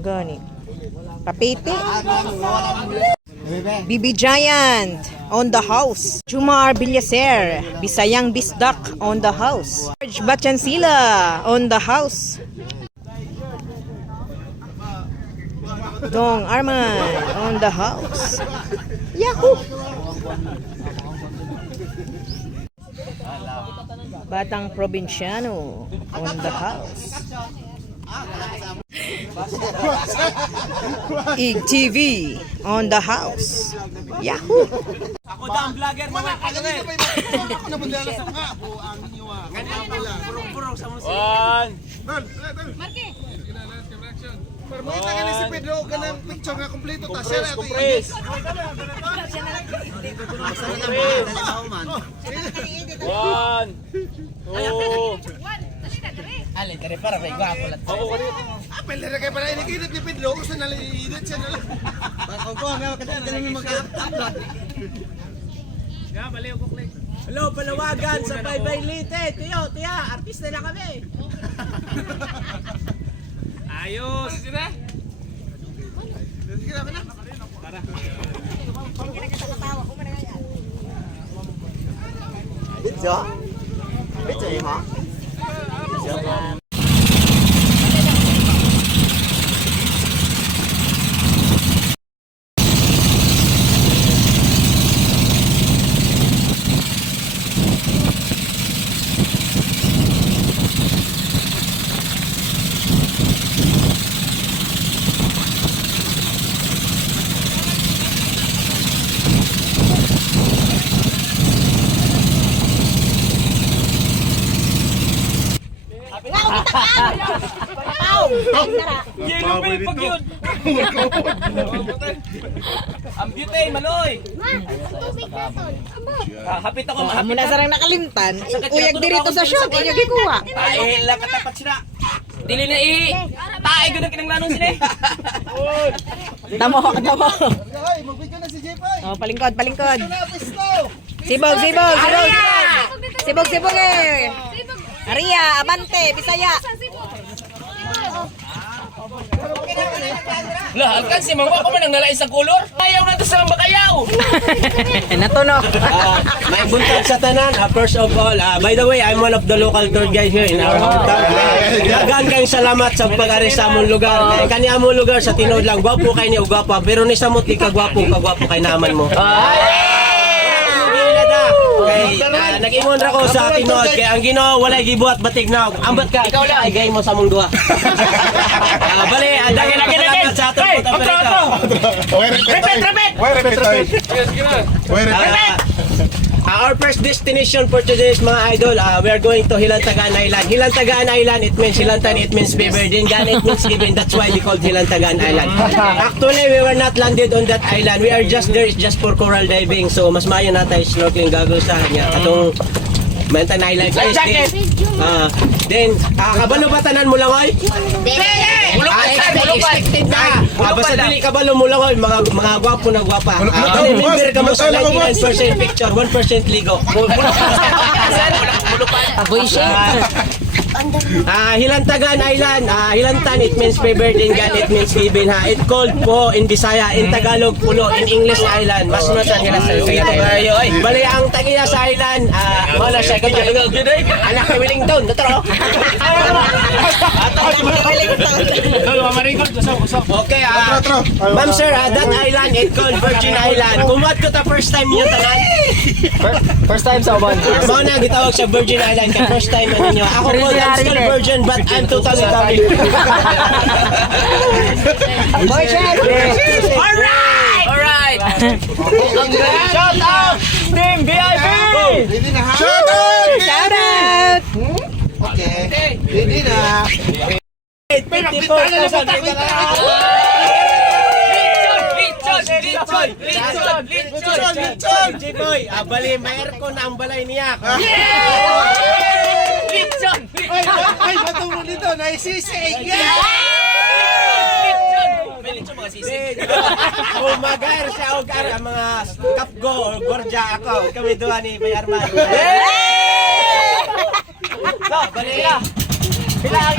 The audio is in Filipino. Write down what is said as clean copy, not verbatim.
Gani. Papete. BB Giant on the house. Jumar Villaser, Bisayang Bisdak on the house. George Bachansila on the house. Dong Arman on the house. Yahoo! Batang Provinciano on the house. IG TV on the house. Yahoo! Ako daw ang vlogger mo mga kagalit. Ako na bundala sa mga po ang inyo ah. Purong-purong sa musik. Marke. Permita ka ni si Pedro kanang picture nga kompleto ta siya na. Compress. One. Two. Ali, kare para may gwapo lang. Ako ko rin. Apel na kay para inikidit ni Pedro gusto na i-edit siya na lang. Ako ko, nga kasi dili mo mag-upload. Ya, baliw ko click. Hello, palawagan sa Baybay Lite. Tiya, artista na kami. Ayos. Sina? Sige na ba na? Video? Video mo? Yellow bell pag yun. Ang beauty, manoy. Hapit ako. Amo na sarang nakalimtan. Uyag dirito sa shop, inyo gikuha. Ay, lang katapat sila. Dili na tae ko na kinanglanong sila. Damo. Ay, magbigay na si Jepay. Oh, palingkod. Na pisto. Sibog eh. Aria, Abante, Bisaya. Lah, kan si mangwa ko man ang nalais ang kulor. Ayaw na to sa bakayaw. Natunog. May buntag sa tanan. First of all, by the way, I'm one of the local tour guide here in our hometown. Dagan kayong salamat sa pag-aris sa among lugar. Kani among lugar sa tinod lang, gwapo kay ni o gwapa, pero ni samot di ka gwapo kay naman mo. Okay, nag-ingon ra ko sa tinod kay ang Ginoo walay gibuhat batig na. Ambat ka. Ikaw lang ay gay mo sa mong duha. Bali, daghan sa aton Our first destination for today is mga idol, we are going to Hilantagan Island. Hilantagan Island, it means Hilantan, it means beaver. Dingan, it means given. That's why they called Hilantagan Island. Actually, we were not landed on that island. We are just there, it's just for coral diving. So, mas maayo na tayo snorkeling goggles sa kanya. Atong Mantan Island. Then, kabalo ba tanan mo lang, oy? Expected na. Basta dili kabalo mo lang, oy. Mga gwapo na gwapa. Remember ka mo sa 99% picture, 1% ligo. Hilantagan Island, Hilantan, it means favor, Dingan, it means given ha. It called po in Bisaya, in Tagalog, pulo, in English island. Mas nasan nila sa Island. Bali, ang tagiya sa island, wala siya. Anak ni Wellington, nataro. Okay, ma'am sir, that island, it called Virgin Island. Kumuhat ko ta first time niyo tanan? First time sa uban. Mao na gitawag sa Virgin Island kay first time na ninyo. Ako po I'm still virgin but I'm totally sorry. Alright. Shout out Team VIP. Shout out. Okay. Ready na. 54,000. Lechon. Jiboy, bali may aircon ang balay niya. Lechon. Ay, batong dito, naisisig. May lechon mga sisig. Umagair siya og mga kapgo or gordya ako. Kami duha ni Bay Armando. Bali na. Pila ang